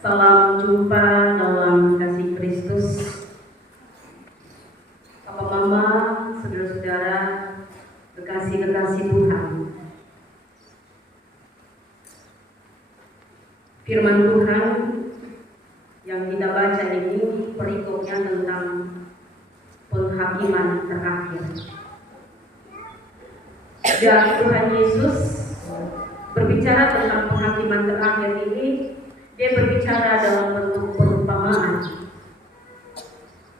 Salam jumpa dalam kasih Kristus. Papa Mama, saudara-saudara, kekasih-kekasih Tuhan. Firman Tuhan yang kita baca ini perikopnya tentang penghakiman terakhir. Dan Tuhan Yesus berbicara tentang penghakiman terakhir ini, dia berbicara dalam bentuk perumpamaan.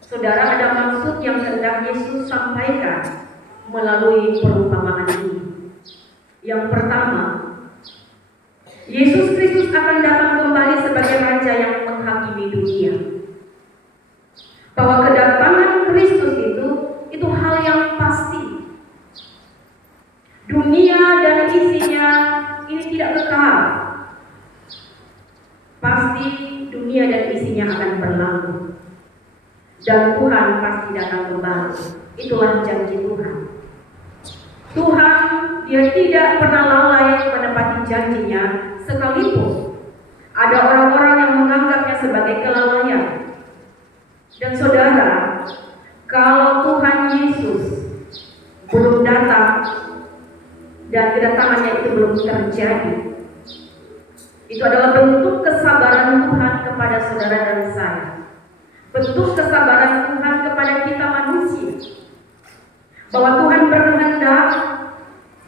Saudara, ada maksud yang hendak Yesus sampaikan melalui perumpamaan ini. Yang pertama, Yesus Kristus akan datang kembali sebagai Raja yang menghakimi dunia. Bahwa kedatangan Kristus itu hal yang pasti. Dunia dan isinya ini tidak kekal. Pasti dunia dan isinya akan berlalu. Dan Tuhan pasti datang kembali. Itulah janji Tuhan. Tuhan, dia tidak pernah lalai menepati janjinya, sekalipun ada orang-orang yang menganggapnya sebagai kelalaian. Dan saudara, kalau Tuhan Yesus belum datang dan kedatangannya itu belum terjadi, itu adalah bentuk kesabaran Tuhan kepada saudara dan saya. Bentuk kesabaran Tuhan kepada kita manusia. Bahwa Tuhan berkehendak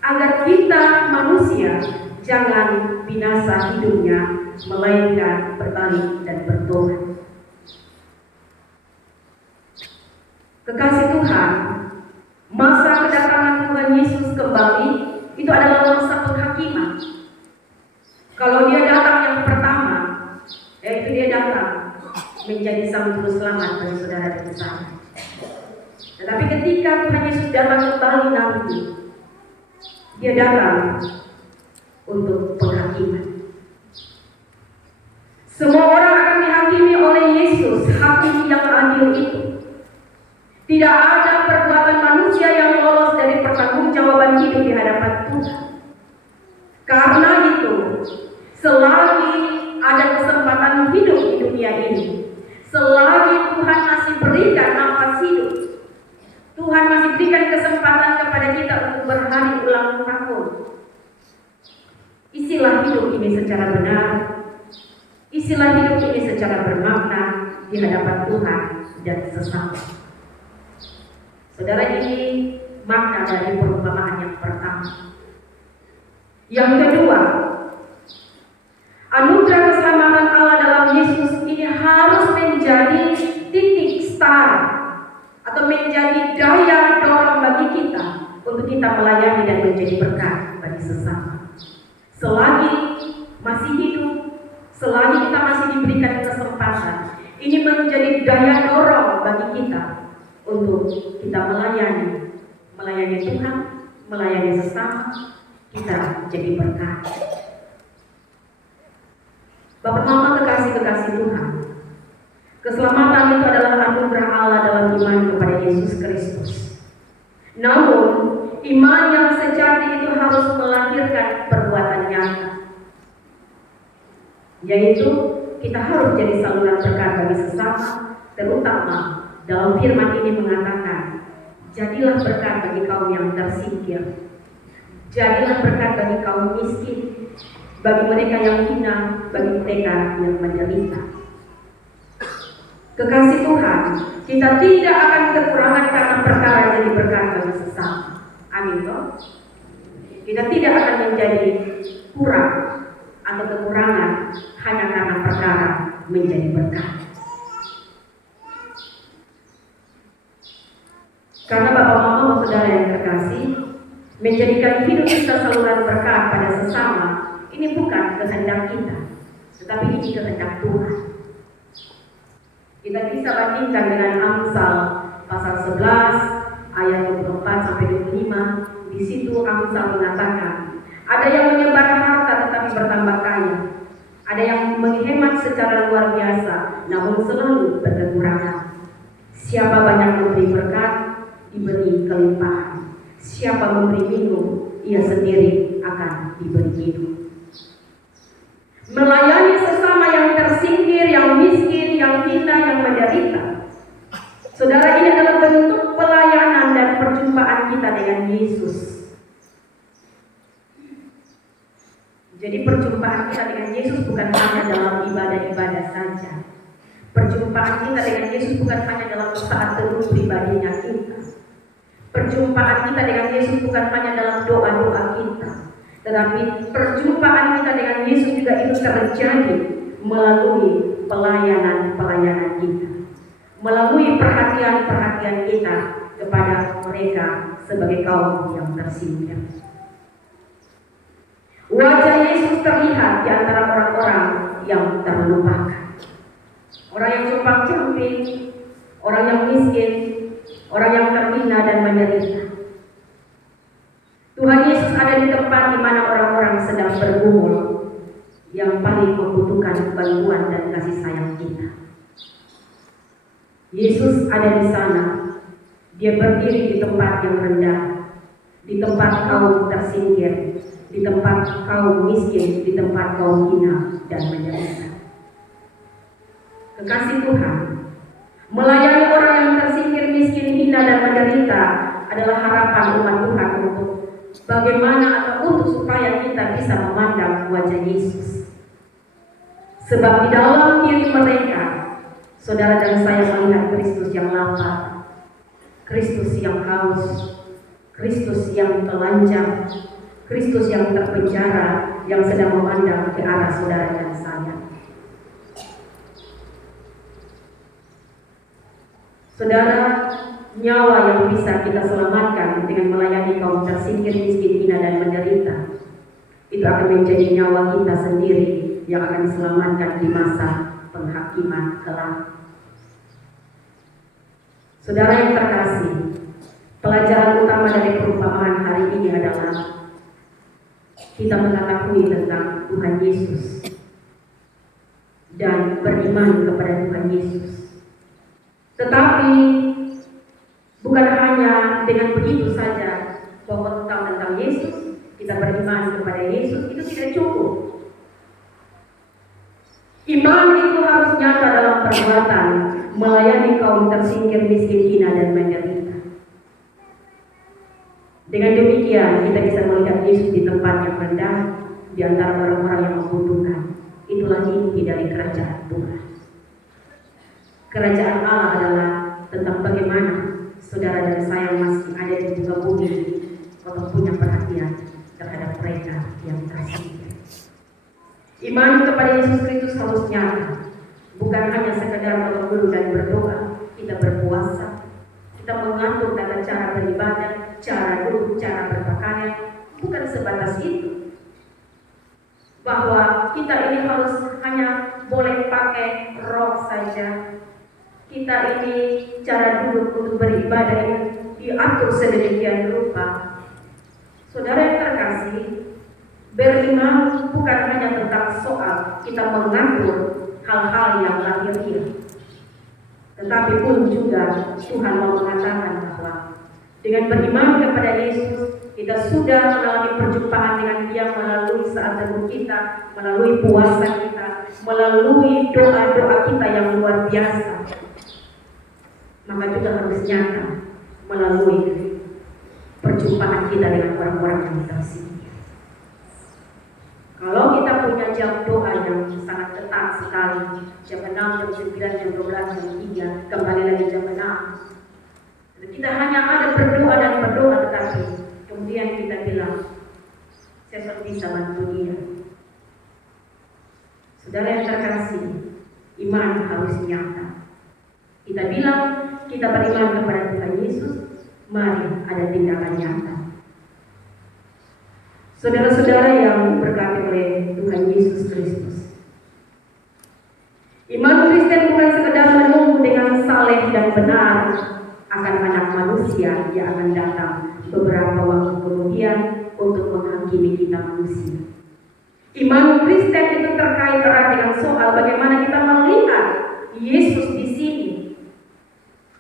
agar kita manusia jangan binasa hidupnya, melainkan berbalik dan bertobat. Kekasih Tuhan, masa kedatangan Tuhan Yesus kembali itu adalah masa penghakiman. Kalau dia datang yang pertama, yaitu dia datang menjadi sang juru selamat bagi saudara dan saya. Tetapi ketika Tuhan Yesus datang kembali nanti, dia datang untuk penghakiman. Semua orang akan dihakimi oleh Yesus, hakim yang adil itu. Tidak ada perbuatan manusia yang lolos dari pertanggungjawaban hidup di hadapan Tuhan. Karena itu, selagi ada kesempatan hidup di dunia ini, selagi Tuhan masih berikan nafas hidup, Tuhan masih berikan kesempatan kepada kita untuk berhari ulang tahun. Isilah hidup ini secara benar, isilah hidup ini secara bermakna di hadapan Tuhan dan sesama. Saudara, ini makna dari perumpamaan yang pertama. Yang kedua, anugerah keselamatan Allah dalam Yesus ini harus menjadi titik start atau menjadi daya dorong bagi kita untuk kita melayani dan menjadi berkat bagi sesama. Selagi masih hidup, selagi kita masih diberikan kesempatan, ini menjadi daya dorong bagi kita untuk kita melayani Tuhan, melayani sesama, kita jadi berkat. Bapak Mama, kekasih-kekasih Tuhan, keselamatan itu adalah anugerah Allah dalam iman kepada Yesus Kristus. Namun, iman yang sejati itu harus melahirkan perbuatan nyata, yaitu kita harus jadi saluran berkat bagi sesama, terutama dalam firman ini mengatakan, jadilah berkat bagi kaum yang tersingkir, jadilah berkat bagi kaum miskin, bagi mereka yang hina, bagi mereka yang menderita. Kekasih Tuhan, kita tidak akan kekurangan karena perkara jadi berkat bagi sesama. Amin toh? Kita tidak akan menjadi kurang atau kekurangan hanya karena perkara menjadi berkat. Karena Bapak Mama, saudara yang terkasih, menjadikan hidup kita saluran berkat pada sesama, ini bukan kehendak kita, tetapi ini kehendak Tuhan. Kita bisa bandingkan dengan Amsal pasal 11 ayat 24 sampai 25. Di situ Amsal mengatakan, ada yang menyebar harta tetapi bertambah kaya, ada yang menghemat secara luar biasa namun selalu berkekurangan. Siapa banyak memberi berkat, diberi kelimpahan. Siapa memberi minum, ia sendiri akan diberi minum. Melayani sesama yang tersingkir yang miskin, yang hina, yang menderita. Saudara, ini adalah bentuk pelayanan dan perjumpaan kita dengan Yesus. Jadi perjumpaan kita dengan Yesus bukan hanya dalam ibadah-ibadah saja. Perjumpaan kita dengan Yesus bukan hanya dalam saat teduh pribadinya kita. Perjumpaan kita dengan Yesus bukan hanya dalam doa-doa kita, tetapi perjumpaan kita dengan Yesus juga itu terjadi melalui pelayanan-pelayanan kita, melalui perhatian-perhatian kita kepada mereka sebagai kaum yang tersinggir. Wajah Yesus terlihat di antara orang-orang yang terlupakan, orang yang compang-camping, orang yang miskin, orang yang terhina dan menderita. Tuhan Yesus ada di tempat di mana orang-orang sedang bergumul, yang paling membutuhkan bantuan dan kasih sayang kita. Yesus ada di sana. Dia berdiri di tempat yang rendah, di tempat kaum tersingkir, di tempat kaum miskin, di tempat kaum hina dan menderita. Kekasih Tuhan, melayani orang yang tersingkir, miskin, hina dan menderita adalah harapan umat Tuhan untuk bagaimana atau untuk supaya kita bisa memandang wajah Yesus. Sebab di dalam diri mereka, saudara dan saya melihat Kristus yang lapar, Kristus yang haus, Kristus yang telanjang, Kristus yang terpenjara, yang sedang memandang ke arah saudara dan saya. Saudara, nyawa yang bisa kita selamatkan dengan melayani kaum tersingkir, miskin, hina dan menderita, itu akan menjadi nyawa kita sendiri yang akan diselamatkan di masa penghakiman kelak. Saudara yang terkasih, pelajaran utama dari perumpamaan hari ini adalah kita mengetahui tentang Tuhan Yesus dan beriman kepada Tuhan Yesus. Tetapi bukan hanya dengan begitu saja bahwa tentang Yesus, kita beriman kepada Yesus, itu tidak cukup. Iman itu harus nyata dalam perbuatan, melayani kaum tersingkir, miskin, hina dan menderita. Dengan demikian kita bisa melihat Yesus di tempat yang rendah, di antara orang-orang yang membutuhkan. Itulah inti dari kerajaan Tuhan. Kerajaan Allah adalah tentang bagaimana saudara dan saya masih ada di muka bumi untuk punya perhatian terhadap mereka yang tersingkir. Iman kepada Yesus Kristus harus nyata, bukan hanya sekedar mengeluh dan berdoa. Kita berpuasa, kita mengatur tata cara beribadah, cara duduk, cara berpakaian, bukan sebatas itu. Bahwa kita ini harus hanya boleh pakai rok saja. Kita ini cara duduk untuk beribadah ini diatur sedemikian rupa. Saudara yang terkasih, beriman bukan hanya tentang soal kita mengatur hal-hal yang lahiriah, tetapi pun juga Tuhan mau mengatakan bahwa dengan beriman kepada Yesus, kita sudah mengalami perjumpaan dengan Dia melalui saat teduh kita, melalui puasa kita, melalui doa-doa kita yang luar biasa. Maka juga harus nyata melalui perjumpaan kita dengan orang-orang yang tersingkir. Kalau kita punya jam doa yang sangat ketat sekali, jam 6, jam 9, jam 12, jam 3, kembali lagi jam 6. Kita hanya ada berdoa dan berdoa, tetapi kemudian kita bilang, saya seperti zaman dunia. Saudara yang terkasih, iman harus nyata. Kita bilang, kita beriman kepada Tuhan Yesus, mari ada tindakan nyata. Saudara-saudara yang berkati oleh Tuhan Yesus Kristus, iman Kristen bukan sekedar menunggu dengan saleh dan benar akan anak manusia yang akan datang beberapa waktu kemudian untuk menghakimi kita manusia. Iman Kristen itu terkait erat dengan soal bagaimana kita melihat Yesus di sini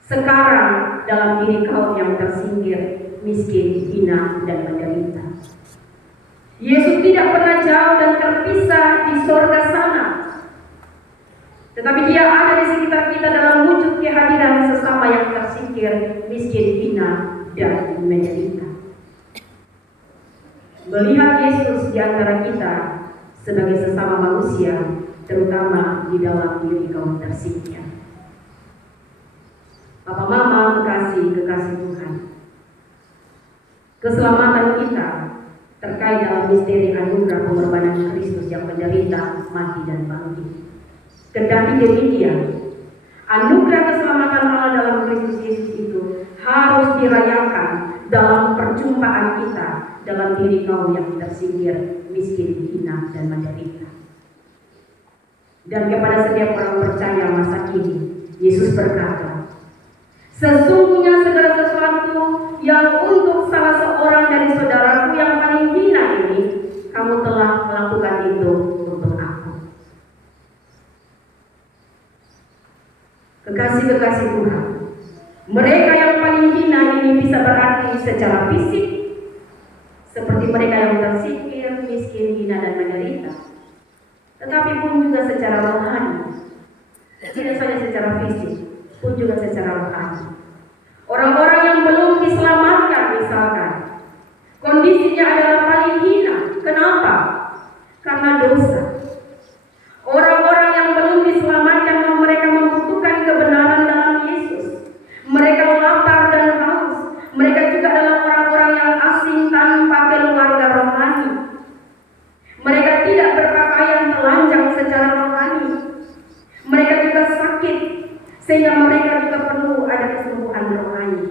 sekarang dalam diri kaum yang tersingkir, miskin, hina dan menderita. Yesus tidak pernah jauh dan terpisah di sorga sana, tetapi Dia ada di sekitar kita dalam wujud kehadiran sesama yang tersingkir, miskin, hina, dan menderita. Melihat Yesus di antara kita sebagai sesama manusia, terutama di dalam diri kaum tersingkir. Papa Mama kekasih Tuhan, keselamatan kita terkait dalam misteri anugerah pengorbanan Kristus yang menderita, mati, dan bangkit. Kendati demikian, anugerah keselamatan Allah dalam Kristus Yesus itu harus dirayakan dalam perjumpaan kita dalam diri kaum yang tersingkir, miskin, hina, dan menderita. Dan kepada setiap orang percaya masa kini, Yesus berkata, sesungguhnya segala sesuatu yang untuk salah seorang dari saudaraku yang paling hina ini, kamu telah melakukan itu untuk aku. Kekasih-kekasih Tuhan, mereka yang paling hina ini bisa berarti secara fisik, seperti mereka yang tersingkir, miskin, hina, dan menderita. Tetapi pun juga secara rohani, tidak saja secara fisik, pun juga secara rohani. Orang-orang yang belum diselamatkan misalkan, kondisinya adalah paling hina. Kenapa? Karena dosa. Orang-orang yang belum diselamatkan, mereka membutuhkan kebenaran dalam Yesus. Mereka lapar dan haus. Mereka juga adalah orang-orang yang asing tanpa keluarga rohani. Mereka tidak berpakaian telanjang secara rohani. Mereka juga sakit, sehingga mereka juga perlu ada kesembuhan rohani.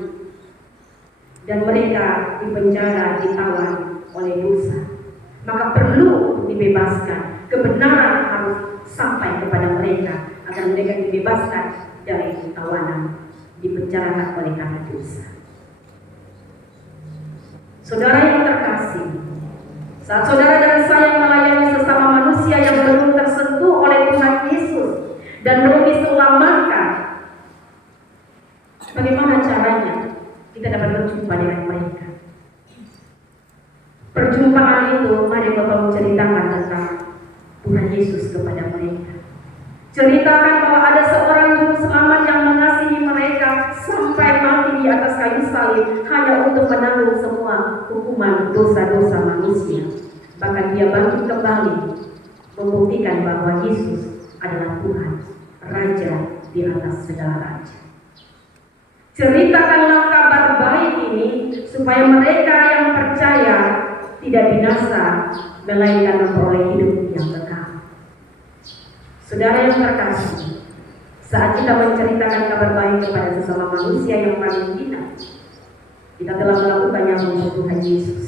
Dan mereka dipenjara, ditawan oleh dosa. Maka perlu dibebaskan. Kebenaran harus sampai kepada mereka agar mereka dibebaskan dari tawanan, dipenjarakan oleh karena dosa. Saudara yang terkasih, saat saudara dan saya melayani sesama manusia yang belum tersentuh oleh Tuhan Yesus dan belum diselamatkan, bagaimana caranya kita dapat berjumpa dengan mereka? Perjumpaan itu, mari Bapak menceritakan tentang Tuhan Yesus kepada mereka. Ceritakan bahwa ada seorang juru selamat yang mengasihi mereka sampai mati di atas kayu salib hanya untuk menanggung semua hukuman dosa-dosa manusia. Bahkan Dia bangkit kembali, membuktikan bahwa Yesus adalah Tuhan, Raja di atas segala raja. Ceritakanlah kabar baik ini supaya mereka yang percaya tidak binasa, melainkan memperoleh hidup yang kekal. Saudara yang terkasih, saat kita menceritakan kabar baik kepada sesama manusia yang paling hina, kita telah melakukannya untuk Tuhan Yesus.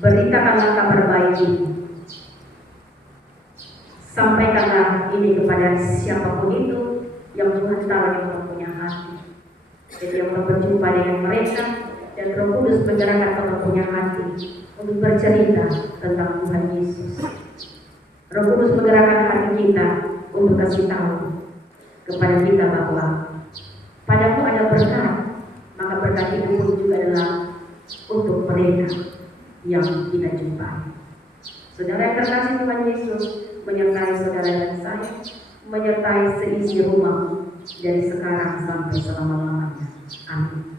Beritakanlah kabar baik ini. Sampaikanlah ini kepada siapapun itu yang Tuhan tahu yang punya hati. Jadi yang mau berjumpa dengan mereka, dan Roh Kudus menggerakkan orang punya hati untuk bercerita tentang Tuhan Yesus. Roh Kudus menggerakkan hati kita untuk kasih tahu kepada kita bahwa padamu ada berkat, maka berkat itu pun juga adalah untuk mereka yang kita jumpai. Saudara yang terkasih, Tuhan Yesus menyertai saudara dan saya, menyertai seisi rumah dari sekarang sampai selama-lamanya. Amin.